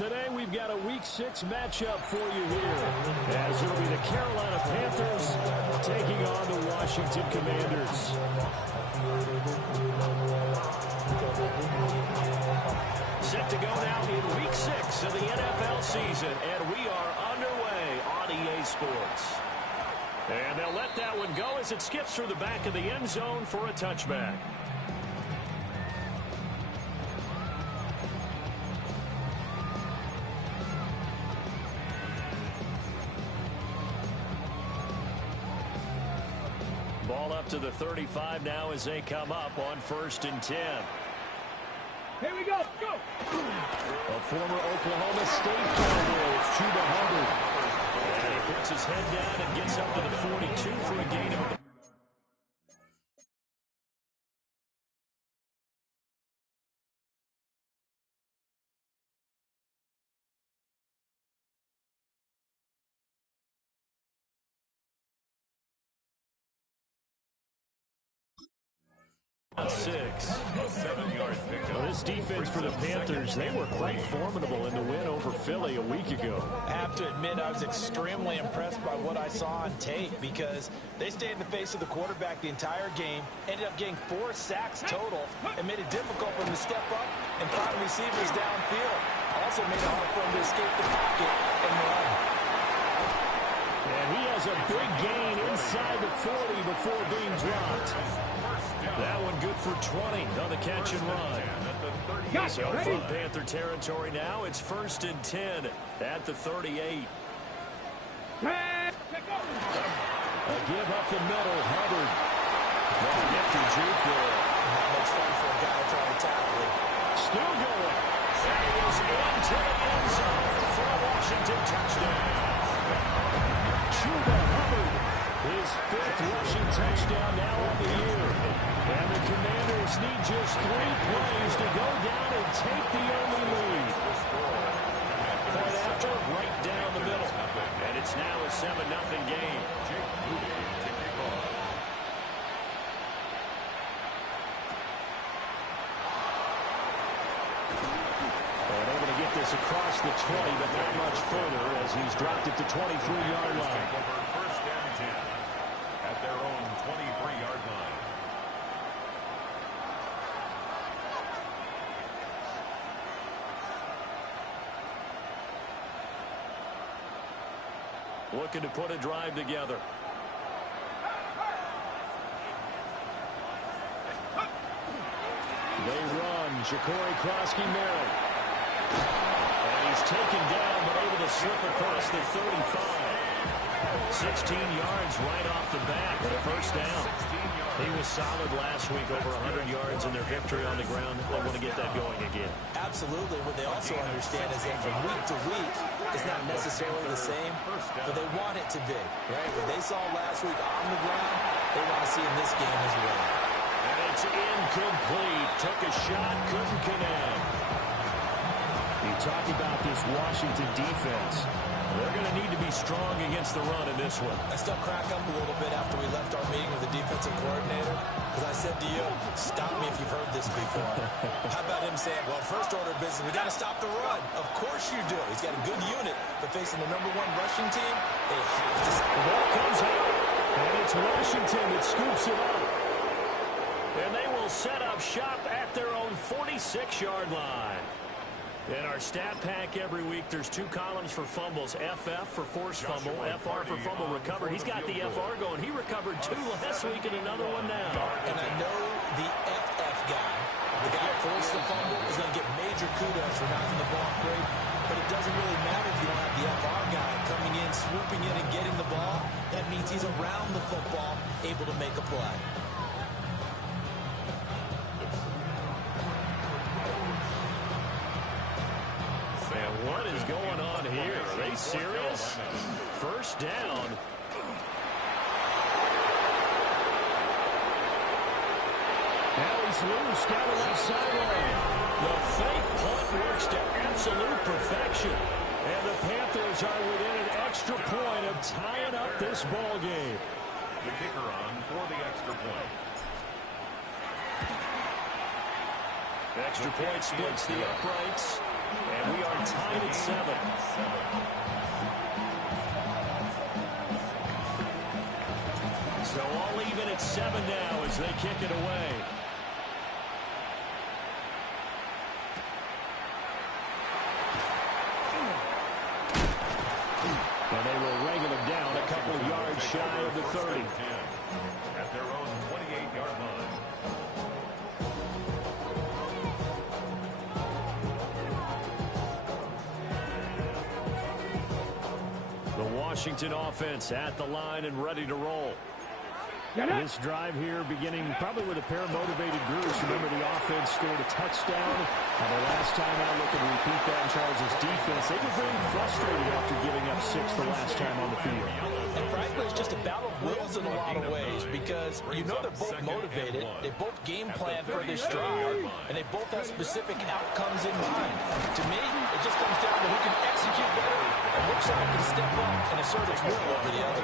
today we've got a Week 6 matchup for you here, as it'll be the Carolina Panthers taking on the Washington Commanders. Set to go now in Week 6 of the NFL season, and we are underway on EA Sports. And they'll let that one go as it skips through the back of the end zone for a touchback. Ball up to the 35 now as they come up on 1st and 10. Here we go. Go. A former Oklahoma State Cowboy, it's Chuba Hubbard. And he puts his head down and gets up to the 42 for a gain of 6. Well, this defense for the Panthers, they were quite formidable in the win over Philly a week ago. I have to admit, I was extremely impressed by what I saw on tape because they stayed in the face of the quarterback the entire game, ended up getting 4 sacks total, and made it difficult for him to step up and find receivers downfield. Also made it hard for him to escape the pocket and run. And he has a big gain inside the 40 before being dropped. That one good for 20 on the catch and run. So from Panther territory now, it's 1st and 10 at the 38. A give up the middle, Hubbard. What a nifty juke there. Not much fun for a guy trying to tackle him. Still going. And he is into the end zone for a Washington touchdown. Chuba Hubbard, his 5th rushing touchdown now on the year. And the Commanders need just 3 plays to go down and take the only lead. Point after, right down the middle. And it's now a 7-0 game. And able to get this across the 20, but not much further as he's dropped it to 23-yard line. First and 10 at their own 23-yard line. Looking to put a drive together. They run. Ja'Cory Krosky-Merritt. And he's taken down, but able to slip across the 35. 16 yards right off the bat for the first down. He was solid last week, over 100 yards in their victory on the ground. They want to get that going again. Absolutely. What they also understand is that from week to week, it's not necessarily the same, but they want it to be, right? What they saw last week on the ground, they want to see in this game as well. And it's incomplete. Took a shot, couldn't connect. You talk about this Washington defense. They're going to need to be strong against the run in this one. I still crack up a little bit after we left our meeting with the defensive coordinator because I said to you, stop me if you've heard this before. How about him saying, well, first order of business, we got to stop the run. Of course you do. He's got a good unit, but facing the #1 rushing team, they have to stop. The ball comes out, and it's Washington that scoops it up. And they will set up shop at their own 46-yard line. In our stat pack every week, there's 2 columns for fumbles. FF for forced fumble, FR for fumble recovered. He's got the FR going. He recovered 2 last week and another one now. And I know the FF guy, the guy who forced the fumble, is going to get major kudos for knocking the ball great. But it doesn't really matter if you don't have the FR guy coming in, swooping in, and getting the ball. That means he's around the football, able to make a play. What is going on here? Are they serious? First down. Now he's loose down the left sideline. The fake punt works to absolute perfection. And the Panthers are within an extra point of tying up this ball game. The kicker on for the extra point. Extra point splits the uprights. And we are tied tied at 7. So all even at 7 now as they kick it away. And they will wrangle him down a couple of yards shy of the 30. At their own 28-yard line. The Washington offense at the line and ready to roll. This drive here beginning probably with a pair of motivated groups. Remember, the offense scored a touchdown. And the last time out, look and repeat that in Charles' defense. They were very frustrated after giving up 6 the last time on the field. And frankly, it's just a battle of wills in a lot of ways because you know they're both motivated. They both game plan for this drive, and they both have specific outcomes in mind. To me, it just comes down to who can execute better and which side can step up and assert its will over the other.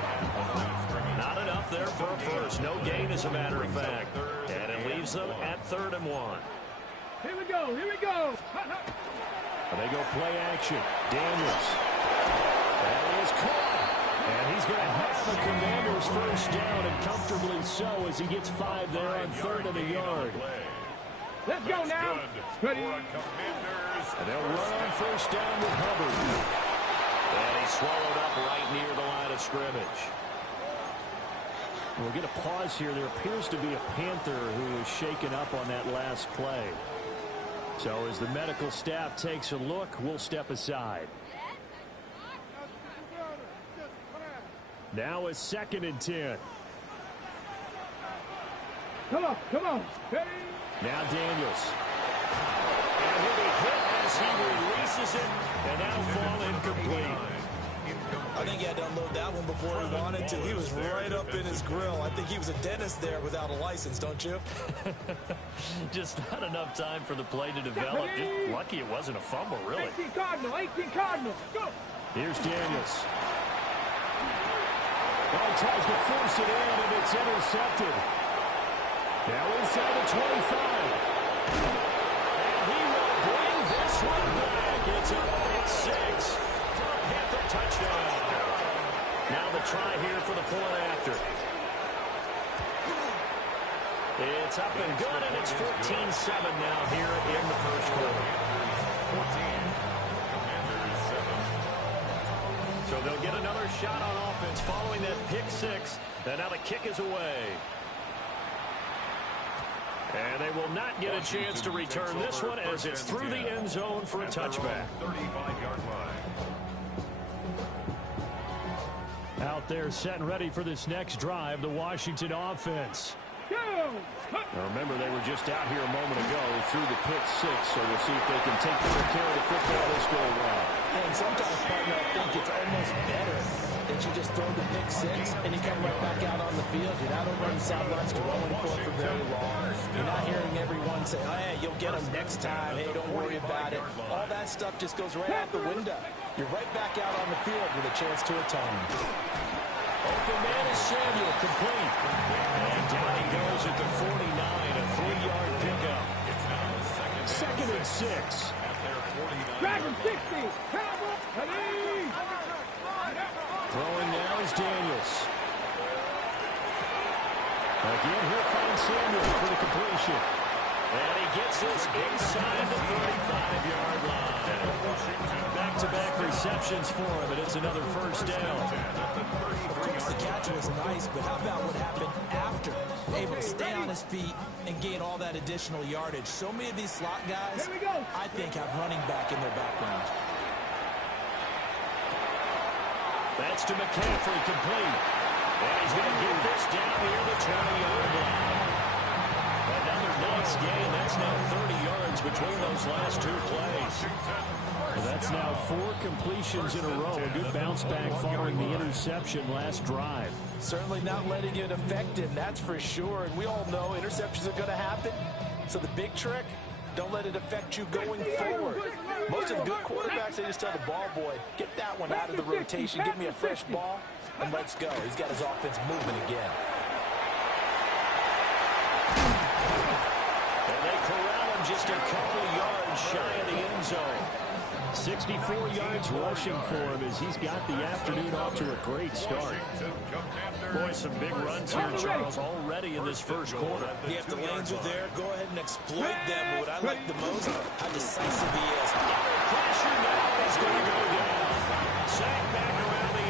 Not enough there for a first. No gain, as a matter of fact. And it leaves them at 3rd and 1. Here we go. Here we go. They go play action. Daniels. That is caught. And he's going to have the Commanders first down, and comfortably so as he gets 5 there on 3rd and a yard. Let's go now. Ready. And they'll run on first down with Hubbard. And he's swallowed up right near the line of scrimmage. We'll get a pause here. There appears to be a Panther who is shaken up on that last play. So as the medical staff takes a look, we'll step aside. Now it's 2nd and 10. Come on, come on. Ready. Now Daniels. And he'll be hit as he releases it, and that'll fall incomplete. I think he had to unload that one before he wanted to. He was right up in his grill. I think he was a dentist there without a license, don't you? Just not enough time for the play to develop. Just lucky it wasn't a fumble, really. 18 Cardinal. Go. Here's Daniels. Well, he tries to force it in, and it's intercepted. Now inside the 25. And he will bring this one back. It's up at 6 for a Panther touchdown. Now the try here for the point after. It's up and good, and it's 14-7 now here in the first quarter. 14. Commanders 7. So they'll get another shot on offense following that pick 6. And now the kick is away. And they will not get a chance to return this one as it's through the end zone for a touchback. 35-yard line. Out there set and ready for this next drive, the Washington offense. Go. Now remember, they were just out here a moment ago through the pick 6, so we'll see if they can take better care of the football this go around. And sometimes, partner, I think it's almost better that you just throw the pick 6 and you come right back out on the field. You're not over on the sidelines growing for it for very long. You're not hearing everyone say, oh, hey, you'll get them next time. Hey, don't worry about it. All that stuff just goes right out the window. You're right back out on the field with a chance to atone. Open man is Samuel, complete. And down he goes at the 49, a 3-yard pickup. Second and 6. Dragon 60. Cowboy. Ready. Throwing now is Daniels. Again, he'll find Samuel for the completion. And he gets this inside the 35-yard line. Back-to-back receptions for him, and it's another first down. Of course, the catch was nice, but how about what happened after? Able to stay on his feet and gain all that additional yardage. So many of these slot guys, I think, have running back in their background. That's to McCaffrey, complete. And he's going to get this down here the 20-yard line. Another nice gain. That's now 30 yards between those last 2 plays. That's now 4 completions in a row. A good bounce back following the interception last drive. Certainly not letting it affect him, that's for sure. And we all know interceptions are going to happen. So the big trick, don't let it affect you going forward. Most of the good quarterbacks, they just tell the ball boy, get that one out of the rotation, give me a fresh ball, and let's go. He's got his offense moving again. And they corral him just a couple yards shy of the end zone. 64 yards rushing for him as he's got the afternoon off to a great start. Boy, some big runs here, Charles, already in this first quarter. Yeah, if the lanes are there, go ahead and exploit them. But what I like the most, how decisive he is. Under pressure now, he's going to go down. Sack back around the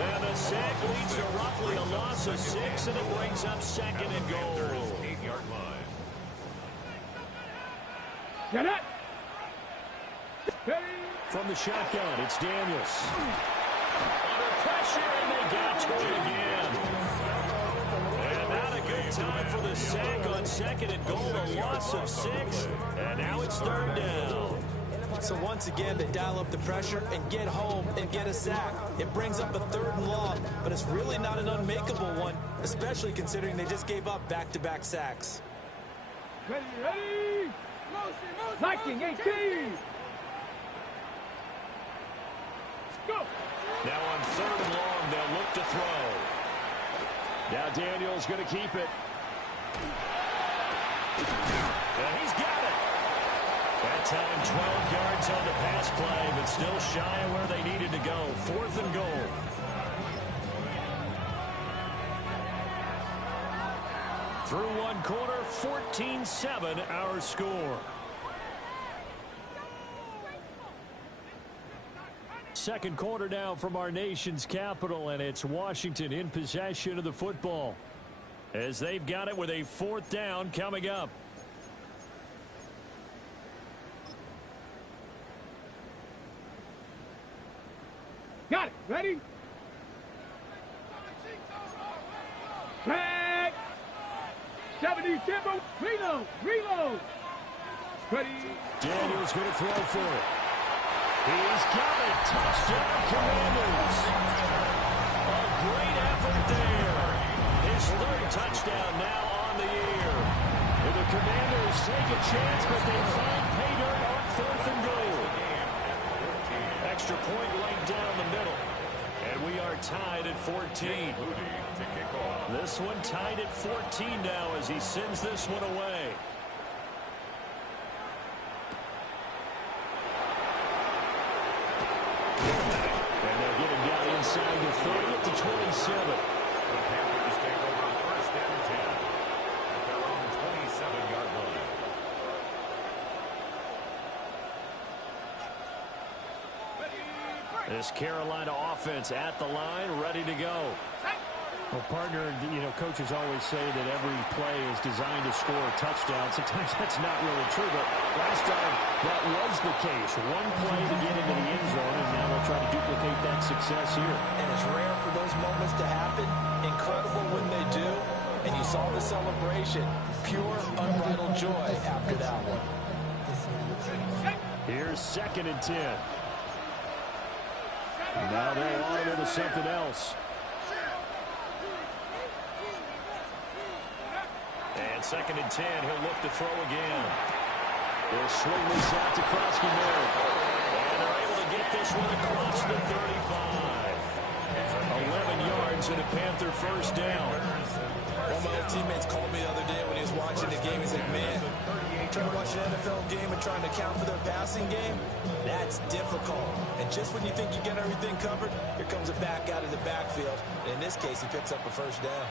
8. And the sack leads to roughly a loss of 6, and it brings up second and goal. 8-yard line. Get it. From the shotgun, it's Daniels. Under pressure, and they got to it again. And not a good time for the sack on second and goal, a loss of 6. And now it's third down. So once again, they dial up the pressure and get home and get a sack. It brings up a 3rd and long, but it's really not an unmakeable one, especially considering they just gave up back-to-back sacks. Ready, ready. Viking 18. Go. Now on 3rd and long, they'll look to throw. Now Daniels going to keep it. And he's got it. That time 12 yards on the pass play, but still shy of where they needed to go. 4th and goal. Through one quarter, 14-7 our score. Second quarter now from our nation's capital, and it's Washington in possession of the football as they've got it with a 4th down coming up. Got it. Ready? Back. 70 tempo. Reload. Reload. Ready. Daniels going to throw for it. He's got it. Touchdown, Commanders. A great effort there. His 3rd touchdown now on the year. And the Commanders take a chance, but they find pay dirt on 4th and goal. Extra point right down the middle. And we are tied at 14. This one tied at 14 now as he sends this one away. And they'll get him down inside the 30 up to 27. The Panthers take over 1st and 10 at their own 27-yard line. This Carolina offense at the line, ready to go. Well, partner, coaches always say that every play is designed to score a touchdown. Sometimes that's not really true, but last time that was the case. One play to get into the end zone, and now they'll try to duplicate that success here. And it's rare for those moments to happen. Incredible when they do. And you saw the celebration. Pure, unbridled joy after that one. Here's 2nd and 10. Now they're on into something else. And 2nd and 10, he'll look to throw again. They'll swing this out to Krosky Merritt. And they're able to get this one across the 35. 11 yards and a Panther 1st down. One of my old teammates called me the other day when he was watching the game. He said, man, trying to watch an NFL game and trying to account for their passing game, that's difficult. And just when you think you get everything covered, here comes a back out of the backfield. And in this case, he picks up a 1st down.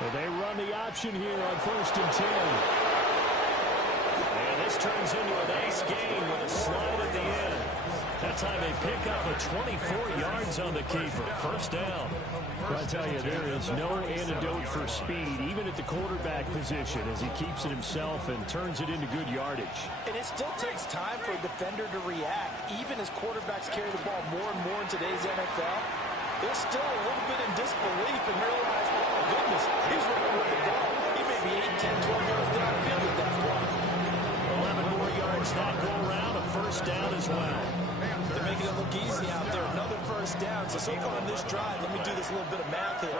Well, they run the option here on 1st and 10. And this turns into a nice game with a slide at the end. That time they pick up a 24 yards on the keeper. 1st down. Well, I tell you, there is no antidote for speed, even at the quarterback position, as he keeps it himself and turns it into good yardage. And it still takes time for a defender to react, even as quarterbacks carry the ball more and more in today's NFL. They're still a little bit in disbelief and realize, oh, my goodness, he's running with the ball. He may be 8, 10, 12 yards downfield at that point. 11 more yards that go around, a 1st down as well. They're making it look easy out there. Another 1st down. So far in this drive, let me do this little bit of math here.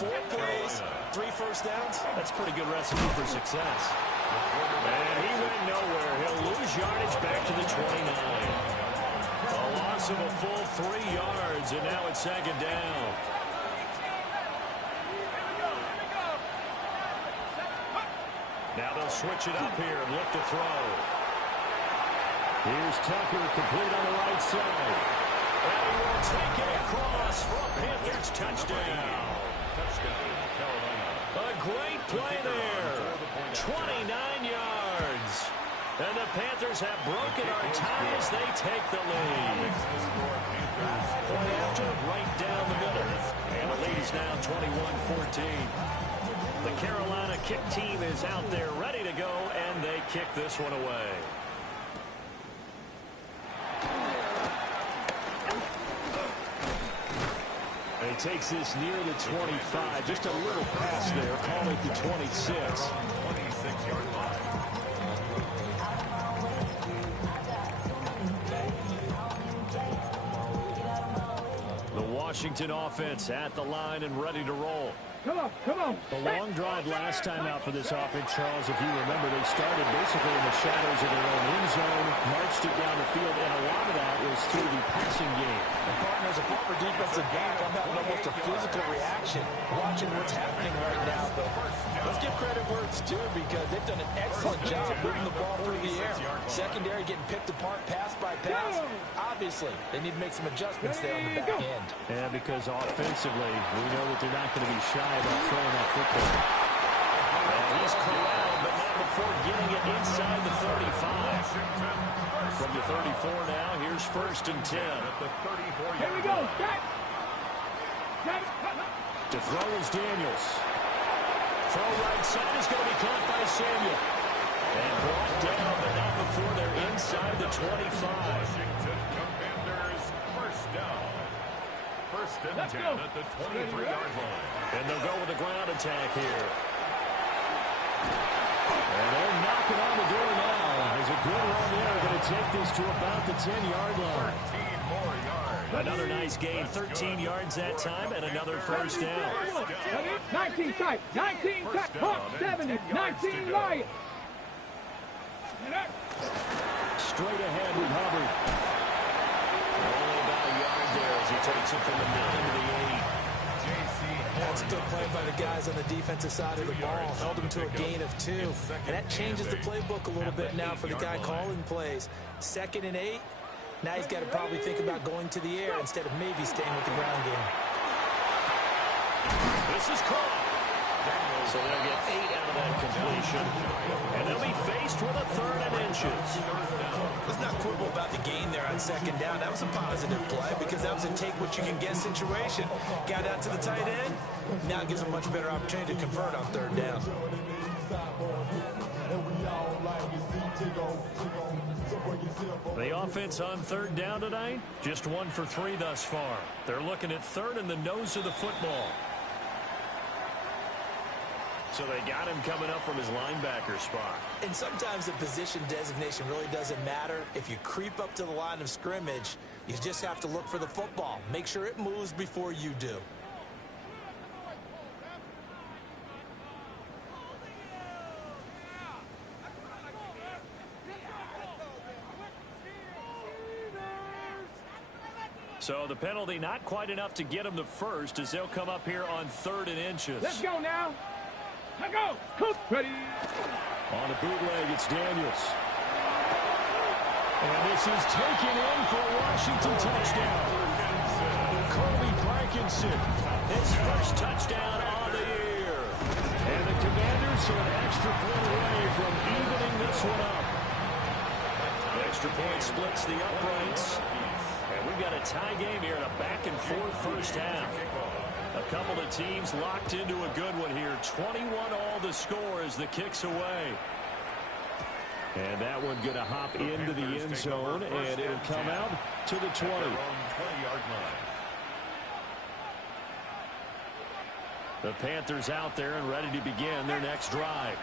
4 plays, 3 1st downs. That's a pretty good recipe for success. And he went nowhere. He'll lose yardage back to the 29. A loss of a full 3 yards, and now it's 2nd down. Now they'll switch it up here and look to throw. Here's Tucker, complete on the right side. And he will take it across for a Panthers touchdown. Touchdown, Carolina. A great play there. 29 yards. And the Panthers have broken our ties. They take the lead. Point after, right down the middle. And the lead is now 21-14. The Carolina kick team is out there ready to go, and they kick this one away. And he takes this near the 25. Just a little pass there. Call it the 26. 26-yard line. The Washington offense at the line and ready to roll. Come on, come on. The long drive last time out for this offense, Charles, if you remember, they started basically in the shadows of their own end zone, marched it down the field, and a lot of that was through the passing game. And partner, as a former defensive back, I'm having almost a physical reaction watching what's happening right now. But let's give credit where it's due, because they've done an excellent job moving the ball through the air. Secondary getting picked apart pass by pass. Obviously, they need to make some adjustments there on the back end. And because offensively, we know that they're not going to be shy about throwing that football. And he's corralled, but not before getting it inside the 35. From the 34 now, here's 1st and 10. At the 34-yard Here we go. line. To throw is Daniels. Throw right side is going to be caught by Samuel. And brought down, but not before they're inside the 25. Washington Commanders first down. 1st and 10 at the 23-yard line. And they'll go with a ground attack here. And they're knocking on the door now. There's a good run there. Going to take this to about the 10-yard line. 13 more yards. Another nice gain. 13 yards that time and another 1st down. 19 tight, 19 tight, Hawk 70, 19 Lions. Straight ahead with Hubbard. Only about a yard there as he takes it from the 9 to the 8. That's a good play by the guys on the defensive side of the ball. Held them to a gain of 2. And that changes the playbook a little bit now for the guy calling plays. 2nd and 8. Now he's got to probably think about going to the air instead of maybe staying with the ground game. This is caught. So they'll get 8 out of that completion. And they'll be faced with a 3rd and inches. Let's not quibble about the gain there on 2nd down. That was a positive play because that was a take-what-you-can-get situation. Got out to the tight end. Now it gives a much better opportunity to convert on 3rd down. The offense on 3rd down tonight, just 1 for 3 thus far. They're looking at 3rd in the nose of the football. So they got him coming up from his linebacker spot. And sometimes the position designation really doesn't matter. If you creep up to the line of scrimmage, you just have to look for the football. Make sure it moves before you do. So the penalty not quite enough to get him the 1st as they'll come up here on 3rd and inches. Let's go now. Let's go. Cook. Ready. On a bootleg, it's Daniels. And this is taken in for a Washington touchdown. Kobe Parkinson, his 1st touchdown on the year. And the Commanders are an extra point away from evening this one up. The extra point splits the uprights. And we've got a tie game here in a back-and-forth 1st half. A couple of teams locked into a good one here. 21 all the score as the kick's away. And that one going to hop into the end zone, and it'll come out to the 20. 20-yard line. The Panthers out there and ready to begin their next drive.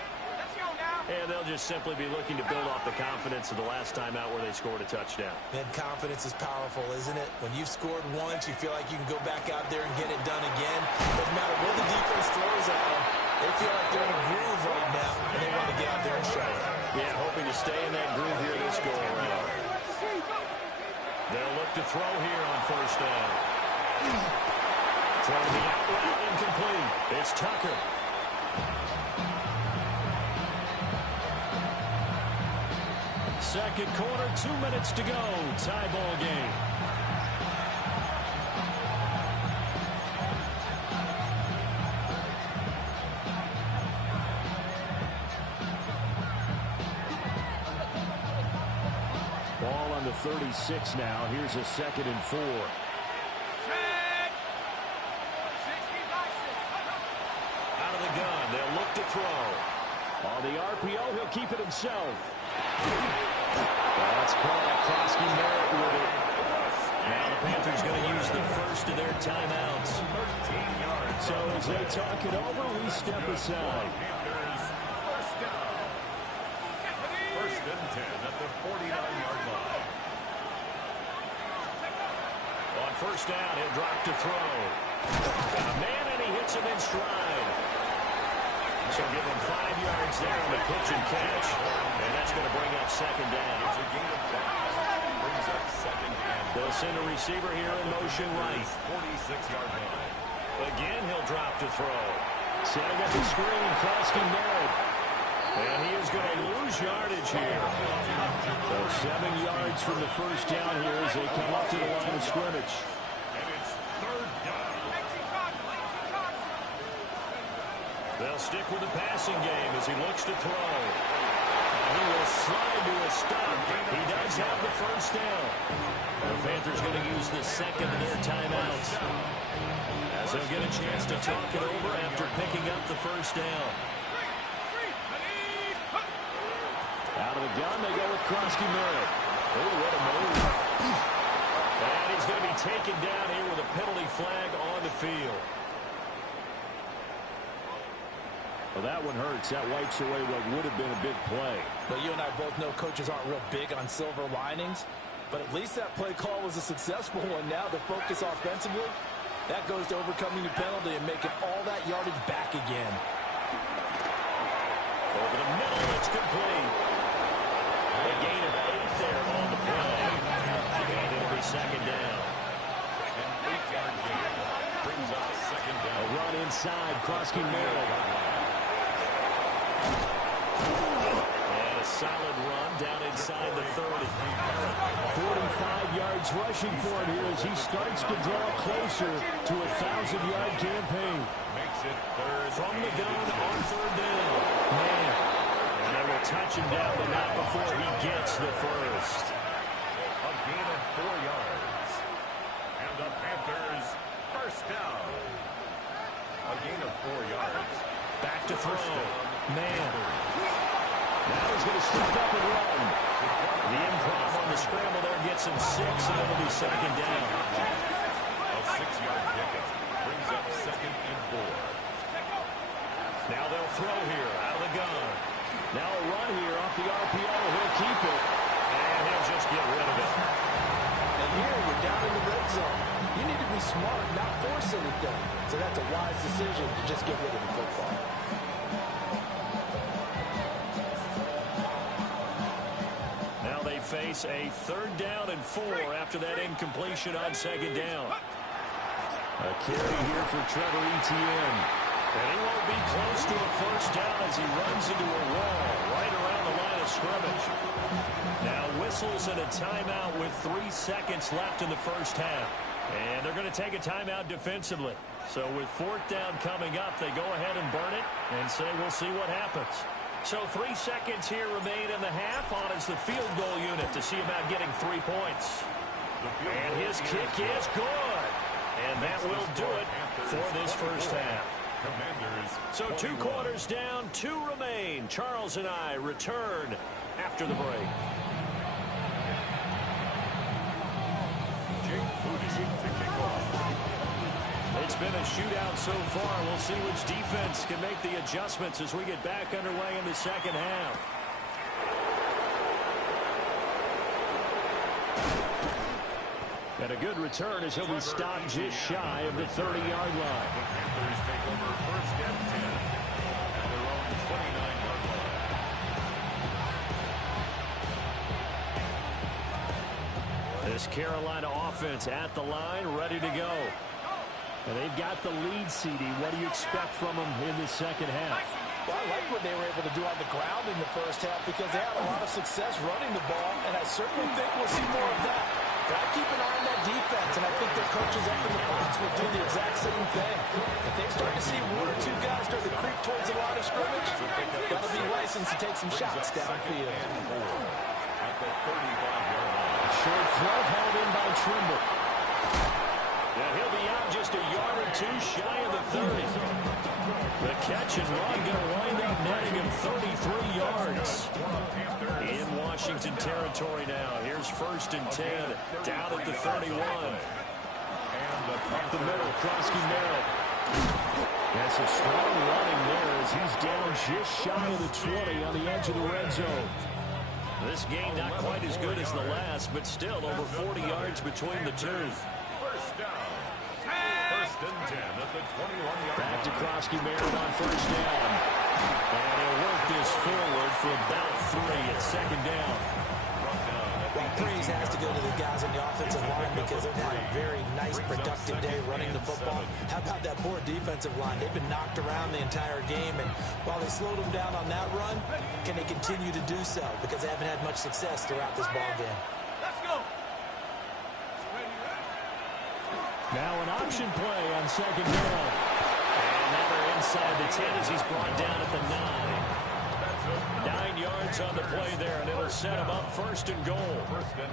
And they'll just simply be looking to build off the confidence of the last time out where they scored a touchdown. And confidence is powerful, isn't it? When you've scored once, you feel like you can go back out there and get it done again. Doesn't matter what the defense throws at them. They feel like they're in a groove right now, and they want to get out there and show it. Yeah, hoping to stay in that groove here this go-around. They'll look to throw here on 1st down. From the out route, incomplete. It's Tucker. second quarter, 2 minutes to go. Tie ball game. Ball on the 36 now. Here's a 2nd and 4. Out of the gun. They'll look to throw. On the RPO, he'll keep it himself. That's caught. Kroski Merritt with it. Now the Panthers going to use the first of their timeouts. So as they talk it over, we step aside. First and 10 at the 49-yard line. On first down, he'll drop to throw. Got a man, and he hits him in stride. So give him 5 yards there on the pitch and catch. And that's going to bring up 2nd down. It's a gain of 5. Brings up 2nd and They'll send a receiver here in motion right. 46-yard line. Again, he'll drop to throw. Setting up the screen, Kroski Merritt. And he is going to lose yardage here. So 7 yards from the first down here as they come up to the line of scrimmage. And it's 3rd down. They'll stick with the passing game as he looks to throw. And he will slide to a stop. He does have the first down. The Panthers going to use the 2nd of their timeouts, as they'll get a chance to talk it over after picking up the first down. Out of the gun, they go with Kroski Merritt. Oh, what a move. And he's going to be taken down here with a penalty flag on the field. Well, that one hurts. That wipes away what would have been a big play. But you and I both know coaches aren't real big on silver linings. But at least that play call was a successful one. Now the focus offensively, that goes to overcoming the penalty and making all that yardage back again. Over the middle, it's complete. A gain of 8 there on the play. And it'll be 2nd down. An 8-yard gain. Brings up 2nd down. A run inside, Kroski Merritt. And a solid run down inside the 30. 45 yards rushing for him here as he starts to draw closer to a 1,000-yard campaign. Makes it 3rd From the gun on 3rd down. Man. And they will touch him down, but not before he gets the first. A gain of 4 yards. And the Panthers first down. A gain of 4 yards. Back to throw. Man. Now he's going to step up and run. The improv on the scramble there gets him 6, and it'll be 2nd down. A 6-yard pickup. Brings up 2nd and 4. Now they'll throw here out of the gun. Now a run here off the RPO. He'll keep it. And he'll just get rid of it. And here you're down in the red zone. You need to be smart, not force anything. So that's a wise decision to just get rid of the football. Now they face a 3rd down and 4 after that incompletion on 2nd down. A carry here for Trevor Etienne. And he won't be close to a first down as he runs into a wall right around the line of scrimmage. Now whistles and a timeout with 3 seconds left in the first half. And they're going to take a timeout defensively. So with 4th down coming up, they go ahead and burn it and say we'll see what happens. So 3 seconds here remain in the half on as the field goal unit to see about getting 3 points. And his kick is good. And that will do it for this first half. So 2 quarters down, 2 remain. Charles and I return after the break. It's been a shootout so far. We'll see which defense can make the adjustments as we get back underway in the second half. And a good return as he'll be stopped just shy of the 30-yard line. The Panthers take over 1st and 10 at their own 29-yard line. This Carolina offense at the line, ready to go. And they've got the lead, CD. What do you expect from them in the second half? Well, I like what they were able to do on the ground in the first half because they had a lot of success running the ball, and I certainly think we'll see more of that. Got to keep an eye on that defense, and I think their coaches up in the box will do the exact same thing. If they start to see one or two guys start to creep towards the line of scrimmage, got to be licensed to take some shots downfield. At the 35-yard line. Short throw held in by Trimble. Yeah, he'll be out just a yard or two shy of the 30. The catch and run going to wind up netting him 33 yards. In Washington territory now. Here's 1st and 10. Down at the 31. Up the middle, Krosky Merritt. That's some strong running there as he's down just shy of the 20 on the edge of the red zone. This game not quite as good as the last, but still over 40 yards between the two. First down. 1st and 10 at the 21-yard line. Back to Krosky Merritt on 1st down. And he'll work this forward for about 3 at 2nd down. Well, praise has to go to the guys on the offensive line because they've had a very nice, productive day running the football. How about that poor defensive line? They've been knocked around the entire game, and while they slowed them down on that run, can they continue to do so? Because they haven't had much success throughout this ball game. Let's go. Now an option play on 2nd down. And now they're inside the 10 as he's brought down at the 9. 9 yards on the play there, and it'll set him up 1st and goal.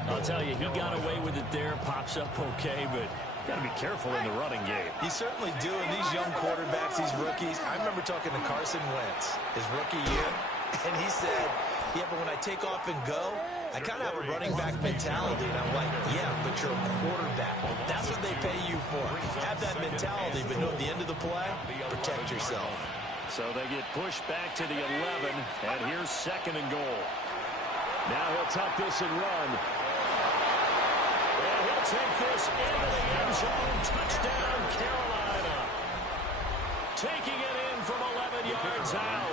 I'll tell you, he got away with it there. Pops up okay, but got to be careful in the running game. You certainly do, and these young quarterbacks, these rookies, I remember talking to Carson Wentz his rookie year, and he said, yeah, but when I take off and go, I kind of have a running back mentality, and I'm like, yeah, but you're a quarterback. That's what they pay you for. Have that mentality, but know at the end of the play, protect yourself. So they get pushed back to the 11, and here's 2nd and goal. Now he'll tuck this and run. And he'll take this into the end zone. Touchdown, Carolina. Taking it in from 11 yards out.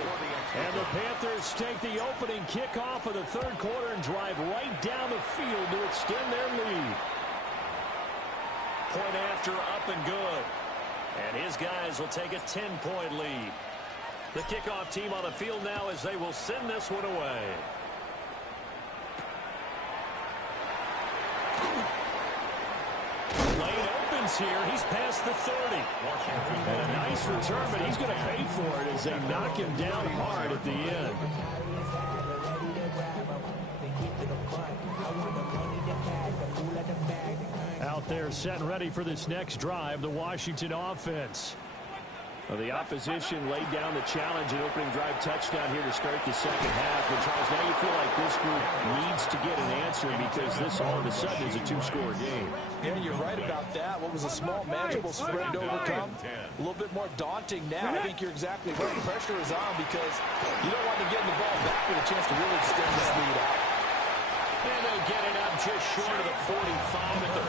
And the Panthers take the opening kickoff of the 3rd quarter and drive right down the field to extend their lead. Point after, up and good. And his guys will take a 10-point lead. The kickoff team on the field now as they will send this one away. Lane opens here. He's past the 30. And a nice return, but he's going to pay for it as they knock him down hard at the end. Out there set and ready for this next drive, the Washington offense. Well, the opposition laid down the challenge and opening drive touchdown here to start the 2nd half. And Charles, now you feel like this group needs to get an answer because this all of a sudden is a 2-score game. Yeah, you're right about that. What was a small, manageable spread to overcome, a little bit more daunting now. I think you're exactly right. Pressure is on because you don't want to get the ball back with a chance to really extend this lead out. And they'll get it up just short of the 45 at the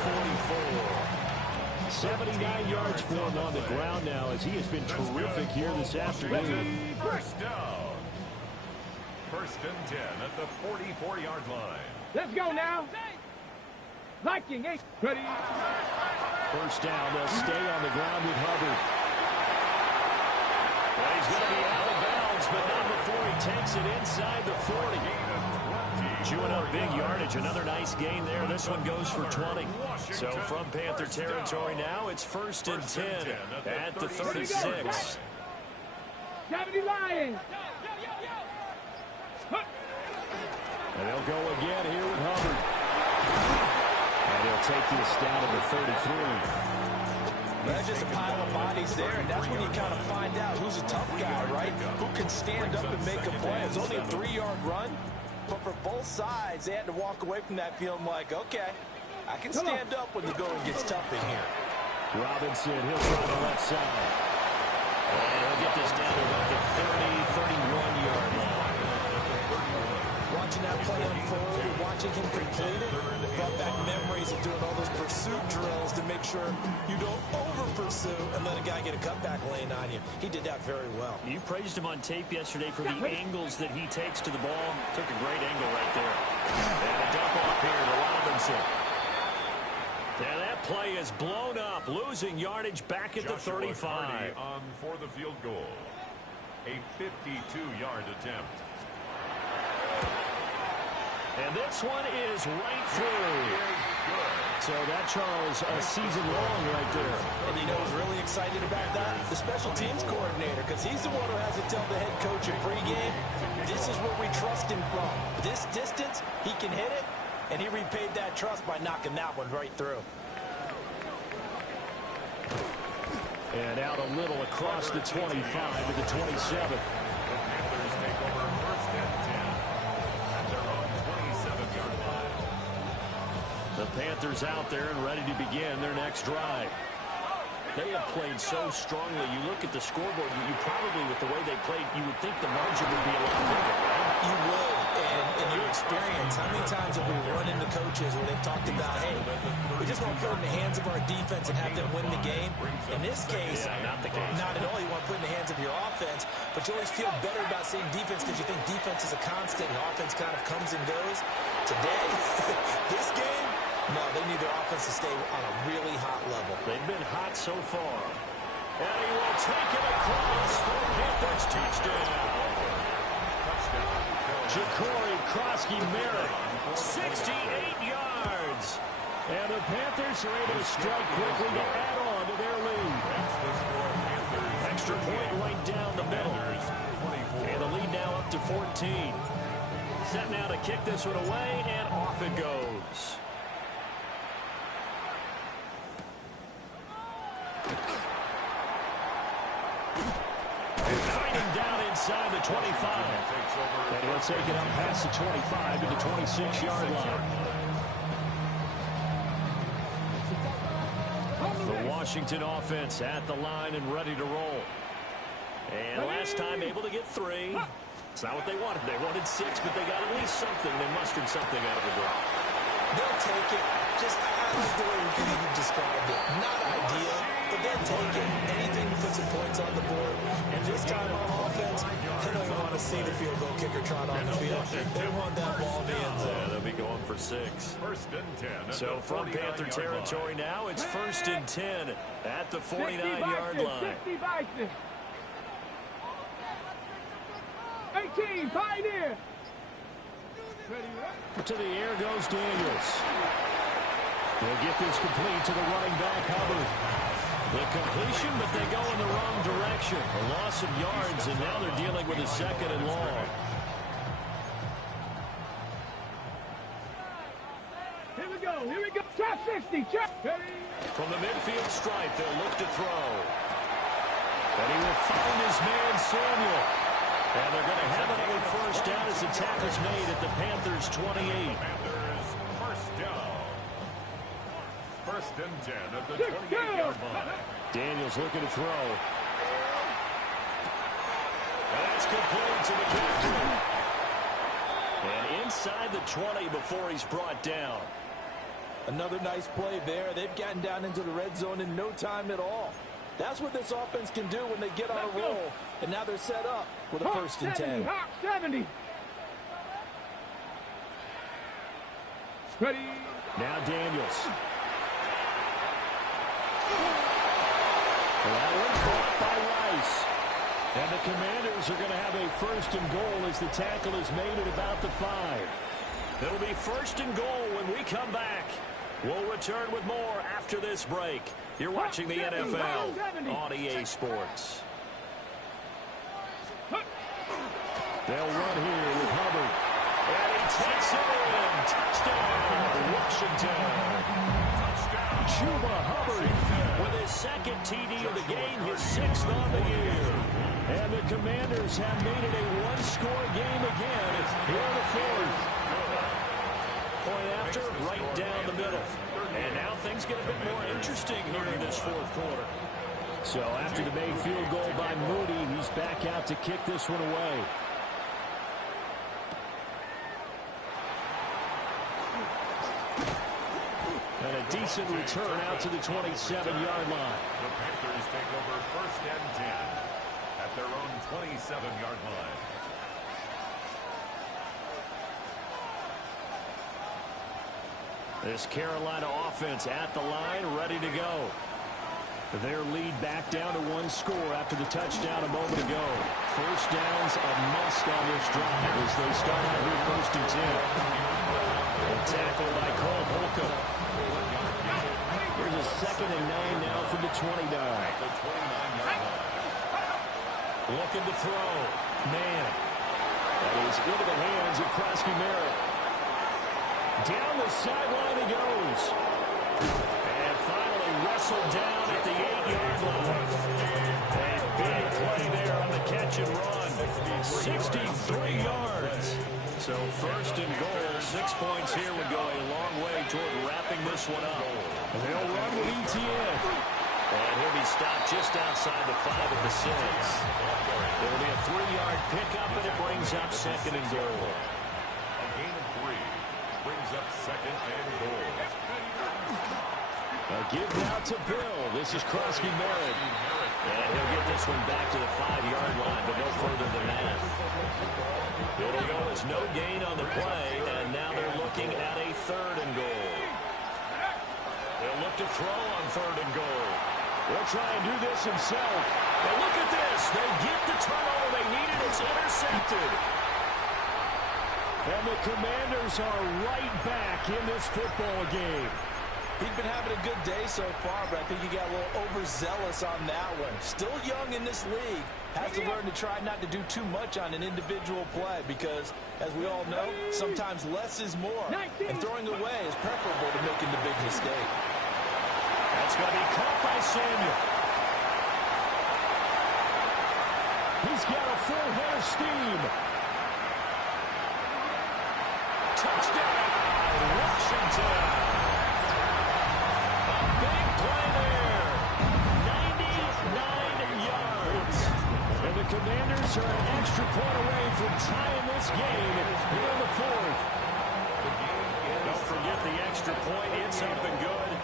44. 79 yards for him on the ground now as he has been terrific here this afternoon. First down. 1st and 10 at the 44-yard line. Let's go now. Viking ain't ready. 1st down, they'll stay on the ground with Hubbard. Well, he's going to be out of bounds, but not before he takes it inside the 40. Chewing up big yardage. Another nice gain there. This one goes for 20. So from Panther territory now, it's 1st and 10 at the 36. 70 Lions. And they'll go again here with Hubbard. And he'll take this down to the 33. That's just a pile of bodies there, and that's when you kind of find out who's a tough guy, right? Who can stand up and make a play. It's only a 3-yard run, but for both sides, they had to walk away from that feeling like, okay, I can stand up when the going gets tough in here. Robinson, he'll try the left side. And he'll get this down to about the 30, 31-yard line. Watching that play unfold and watching him complete it brought back memories of doing all those pursuit drills to make sure you don't over-pursue and let a guy get a cutback lane on you. He did that very well. You praised him on tape yesterday for the angles that he takes to the ball. Took a great angle right there. And a dump off here to Robinson. And that play is blown up, losing yardage back at the 35. On for the field goal. A 52-yard attempt. And this one is right through. So that, Charles, a season long right there. And you know who's really excited about that? The special teams coordinator, because he's the one who has to tell the head coach in pregame, this is where we trust him from. This distance, he can hit it, and he repaid that trust by knocking that one right through. And out a little across the 25 to the 27. The Panthers take over first and 10 at their own 27-yard line. The Panthers out there and ready to begin their next drive. They have played so strongly. You look at the scoreboard, you probably, with the way they played, you would think the margin would be a lot bigger, right? You would. And in your experience, how many times have we run into coaches where they've talked about, hey, we just want to put it in the hands of our defense and have them win the game? In this case, not the case. Not at all. You want to put it in the hands of your offense, but you always feel better about saying defense because you think defense is a constant and offense kind of comes and goes. Today, this game, no, they need their offense to stay on a really hot level. They've been hot so far. And he will take it across for Panthers touchdown. Ja'Cory Krosky-Merritt, 68 yards. And the Panthers are able to strike quickly to add on to their lead. Extra point right down the middle. And the lead now up to 14. Set now to kick this one away, and off it goes. Fighting down inside the 25. And he'll take it up past the 25 to the 26-yard line. The Washington offense at the line and ready to roll. And last time able to get 3. It's not what they wanted. They wanted 6, but they got at least something. They mustered something out of the drop. They'll take it. Just as the way you described it. Not ideal, but they'll take it. Anything to put some points on the board. And this time on offense, they don't want to see the field goal kicker trot on the field. They want that ball in the end zone. Yeah, they'll be going for 6. First and 10. So from Panther territory now, it's first and 10 at the 49-yard line. 18, Pioneer. To the air goes Daniels. They'll get this complete to the running back, Hubbard. The completion, but they go in the wrong direction. A loss of yards, and now they're dealing with a second and long. Here we go. Trap 60, trap. From the midfield stripe, they'll look to throw. And he will find his man, Samuel. And they're going to have another first down as the tackle's made at the Panthers' 28. Panthers first down. First and 10 at the 28-yard line. Daniels looking to throw. And that's complete to the captain. And inside the 20 before he's brought down. Another nice play there. They've gotten down into the red zone in no time at all. That's what this offense can do when they get on a roll. And now they're set up with a first and 10. Hawk 70. Ready. Now Daniels. That one caught by Rice. And the Commanders are going to have a first and goal as the tackle is made at about the 5. It'll be first and goal when we come back. We'll return with more after this break. You're watching the NFL on EA Sports. They'll run here with Hubbard. And he takes it in. Touchdown, Washington. Chuba Hubbard with his second TD of the game, his 6th on the year. And the Commanders have made it a one-score game again here in the 4th. Point after, right down the middle. And now things get a bit more interesting here in this 4th quarter. So after the made field goal by Moody, he's back out to kick this one away. And a decent return out to the 27-yard line. The Panthers take over first and 10 at their own 27-yard line. This Carolina offense at the line, ready to go. Their lead back down to one score after the touchdown a moment ago. First down's a must on this drive as they start out here 1st and 10. A tackle by Cole Holcomb. Here's a 2nd and 9 now from the 29. Looking to throw. Man. That is into the hands of Krosky Merritt. Down the sideline he goes. And finally wrestled down at the 8-yard line. A big play there on the catch and run. 63 yards. So 1st and goal. 6 points here would go a long way toward wrapping this one up. They'll run with ETN. And he'll be stopped just outside the 5 at the 6. It'll be a 3-yard pickup, and it brings up 2nd and goal. A gain of 3 brings up 2nd and goal. A give now to Bill. This is Krosky Merritt. And he'll get this one back to the 5-yard line, but no further than that. It'll go as no gain on the play, and now they're looking at a 3rd and goal. They'll look to throw on 3rd and goal. They'll try and do this himself. And look at this. They get the turnover they needed. It's intercepted. And the Commanders are right back in this football game. He's been having a good day so far, but I think he got a little overzealous on that one. Still young in this league. Has to learn to try not to do too much on an individual play because, as we all know, sometimes less is more. And throwing away is preferable to making the big mistake. That's going to be caught by Samuel. He's got a full head of steam. Touchdown, Washington. A big play there. 99 yards. And the Commanders are an extra point away from tying this game here in the 4th. Don't forget the extra point. It's up and good.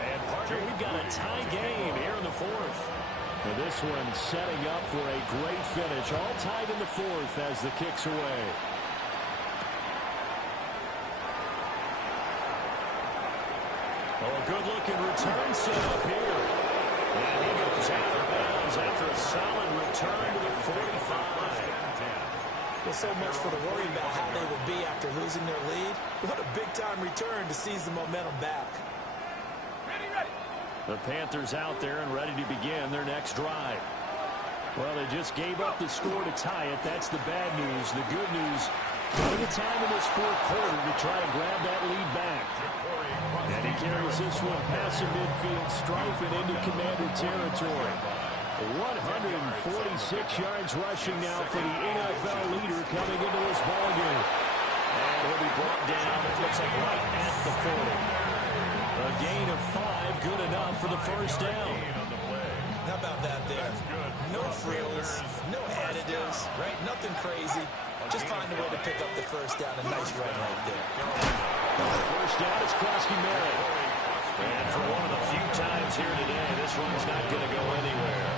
And, partner, we've got a tie game here in the 4th. And this one setting up for a great finish. All tied in the 4th as the kick's away. Oh, a good-looking return set up here. And he goes out of bounds after a solid return to the 45. Well, so much for the worry about how they would be after losing their lead. What a big-time return to seize the momentum back. The Panthers out there and ready to begin their next drive. Well, they just gave up the score to tie it. That's the bad news. The good news, plenty of time in this 4th quarter to try to grab that lead back. And he carries this one past the midfield stripe and into Commander territory. 146 yards rushing now for the NFL leader coming into this ballgame. And he'll be brought down, it looks like right at the 40. A gain of 5, good enough for the 1st down. How about that there? No frills, no additives, right? Nothing crazy. Just find a way to pick up the 1st down. A nice run right there. The 1st down is Krosky Merritt. And for one of the few times here today, this one's not going to go anywhere.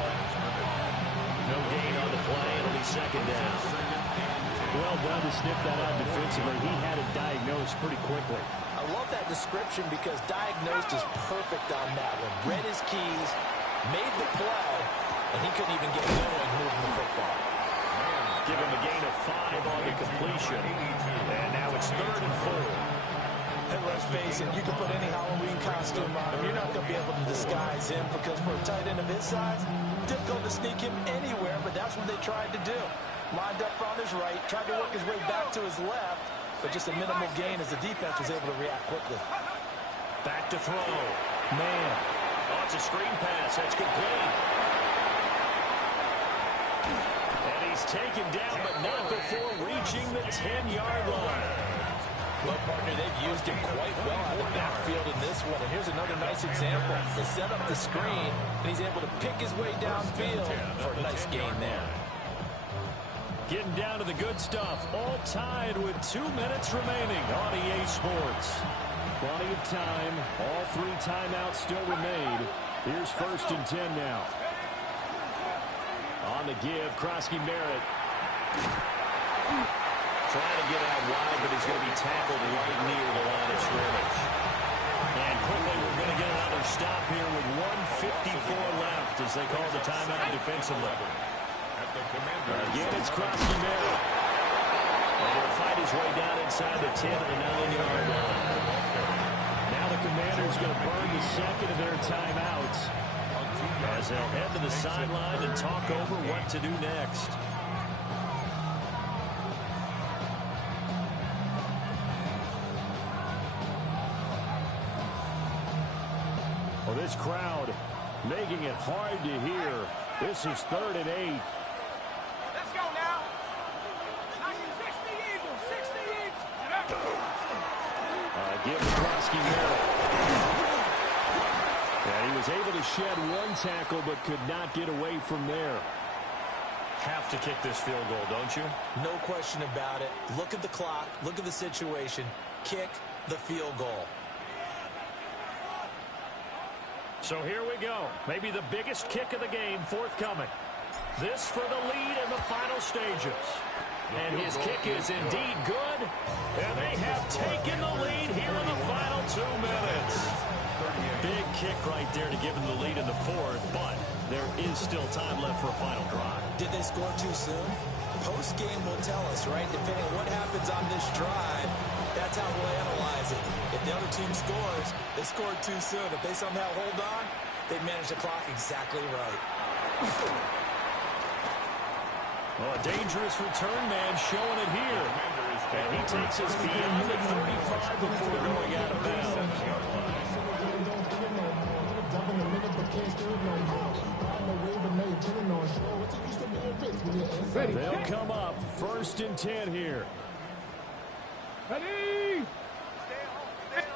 No gain on the play. It'll be 2nd down. Well done to sniff that out defensively. He had it diagnosed pretty quickly. I love that description because diagnosed is perfect on that one. Read his keys, made the play, and he couldn't even get going moving the football. Give him a gain of 5 on the completion. And now it's 3rd and 4. And let's face it, you can put any Halloween costume on him. You're not going to be able to disguise him because for a tight end of his size, difficult to sneak him anywhere, but that's what they tried to do. Lined up on his right, tried to work his way back to his left, but just a minimal gain as the defense was able to react quickly. Back to throw. Man. Oh, it's a screen pass. That's complete. And he's taken down, but not before reaching the 10-yard line. Well, partner, they've used him quite well out of the backfield in this one. And here's another nice example. They set up the screen, and he's able to pick his way downfield for a nice gain there. Getting down to the good stuff. All tied with 2 minutes remaining on EA Sports. Plenty of time. All 3 timeouts still remain. Here's 1st and 10 now. On the give, Krosky Merritt. Trying to get out wide, but he's going to be tackled right near the line of scrimmage. And quickly, we're going to get another stop here with 1:54 left as they call the timeout defensively. Again, it's Krasky-Merritt. And he'll fight his way down inside the 10 of the 9-yard line. Now the Commanders going to burn the second of their timeouts as they'll head to the sideline and talk over what to do next. Well, this crowd making it hard to hear. This is 3rd and 8. Let's go now. 60 Eagles, 60 Eagles. Give Krasky-Merritt. And he was able to shed one tackle but could not get away from there. Have to kick this field goal, don't you? No question about it. Look at the clock. Look at the situation. Kick the field goal. So here we go. Maybe the biggest kick of the game forthcoming. This for the lead in the final stages. And his kick is indeed good. And they have taken the lead here in the final 2 minutes. Big kick right there to give them the lead in the 4th, but there is still time left for a final drive. Did they score too soon? Post-game will tell us, right? Depending on what happens on this drive, that's how we'll analyze it. If the other team scores, they scored too soon. If they somehow hold on, they manage the clock exactly right. Well, a dangerous return man showing it here. And he takes us beyond the 35 before going out of bounds. They'll come up 1st and 10 here. Ready?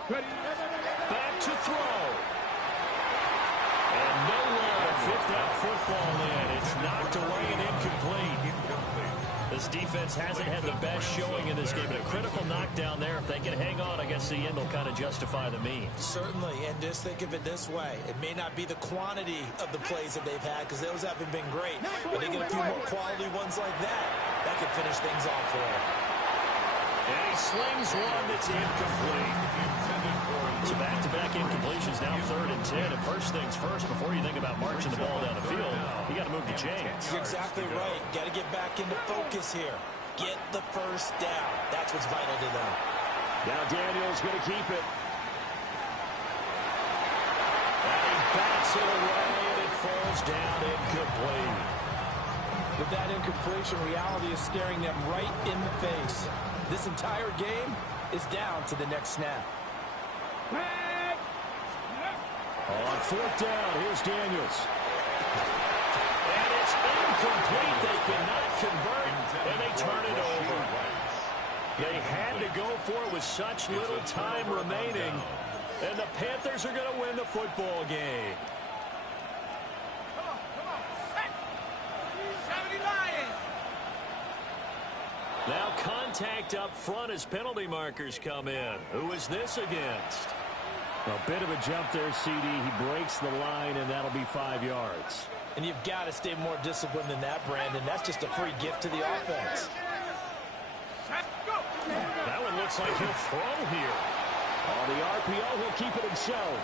Ready? Back to throw. And nowhere to fit that football in. It's knocked away and incomplete. This defense hasn't had the best showing in this game, but a critical knockdown there. If they can hang on, I guess the end will kind of justify the means. Certainly, and just think of it this way. It may not be the quantity of the plays that they've had, because those haven't been great, but they get a few more quality ones like that. That could finish things off for them. And he slings one that's incomplete. So back-to-back incompletions, now 3rd and 10. And first things first, before you think about marching the ball down the field, you got to move the chains. You're exactly right. Got to get back into focus here. Get the first down. That's what's vital to them. Now Daniels going to keep it. And he bats it away, and it falls down incomplete. With that incompletion, reality is staring them right in the face. This entire game is down to the next snap. On 4th down, here's Daniels. And it's incomplete. They cannot convert, and they turn it over. They had to go for it with such little time remaining, and the Panthers are going to win the football game. Come on. 70 Lions. Now contact up front as penalty markers come in. Who is this against? A bit of a jump there, CD. He breaks the line, and that'll be 5 yards. And you've got to stay more disciplined than that, Brandon. That's just a free gift to the offense. That one looks like he'll throw here. On the RPO, he'll keep it himself.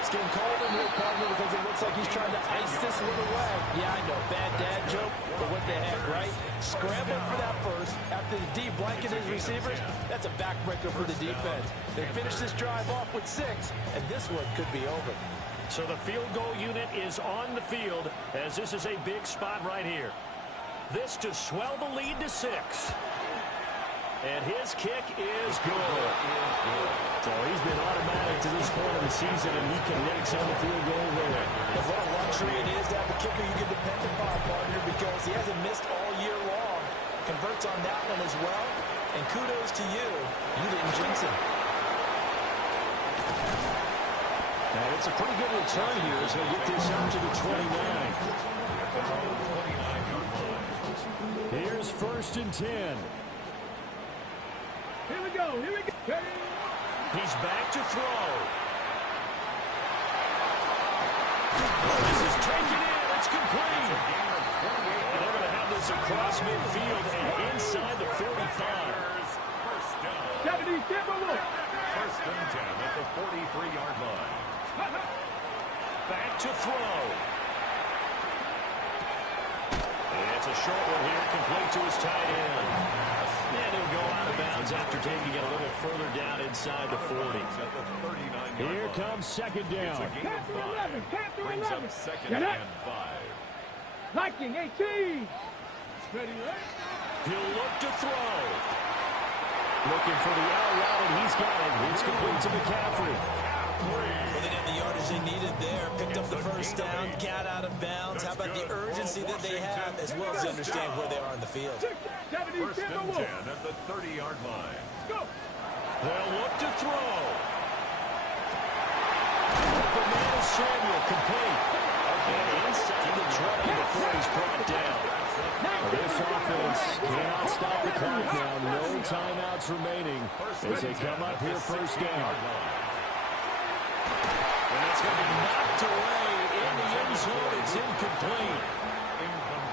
It's getting cold in here, partner, because it looks like he's trying to ice this one away. Yeah, I know, bad dad joke, but what the heck, right? Scrambling for that first after the D blanket his receivers. That's a backbreaker for the defense. They finished this drive off with 6, and this one could be over. So the field goal unit is on the field, as this is a big spot right here. This to swell the lead to 6. And his kick is good. So he's been automatic to this point of the season, and he connects on the field goal there. And what a luxury it is to have a kicker you can depend upon, partner, because he hasn't missed all year long. Converts on that one as well. And kudos to you. You didn't jinx him. And it's a pretty good return here as they get this out to the 29. Here's 1st and 10. Here we go. Ready? He's back to throw. This is taken in. It's complete. And they're going to have this across midfield and inside the 45. 70 Timberwolves. downs after taking it a little further down inside the 40. Here comes second down. Count to 11. Count to Brings 11. up second Get and up. 5. Viking 18. Ready, He'll look to throw. Looking for the out route, and he's got it. It's complete to McCaffrey. Well, they got the yardage they needed there. Picked up the first down, got out of bounds. How about the urgency that they have, as well as they understand where they are in the field? First and 10 at the 30-yard line. Go. They'll look to throw. The man is Samuel, complete. And inside the 20 before he's brought down. This offense cannot stop the clock now. No timeouts remaining as they come up here first down. And it's going to be knocked away in the end zone. It's incomplete.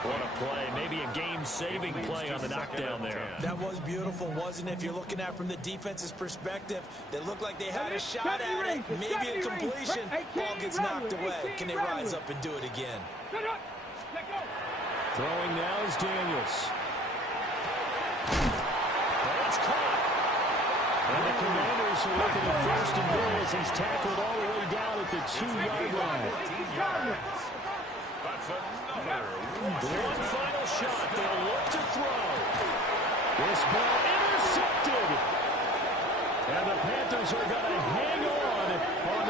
What a play. Maybe a game-saving play on the knockdown there. That was beautiful, wasn't it? If you're looking at it from the defense's perspective, they looked like they had a shot at it. Maybe a completion. Ball gets knocked away. Can they rise up and do it again? Throwing now is Daniels. It's caught. And the Commanders are looking at first and goal as he's tackled all the way down at the 2-yard line. That's another One final shot. They'll look to throw. This ball intercepted. And the Panthers are going to hang on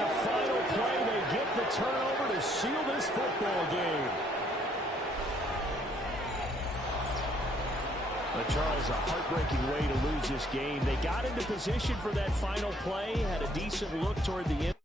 the final play. They get the turnover to seal this football game. But Charles, a heartbreaking way to lose this game. They got into position for that final play, had a decent look toward the end.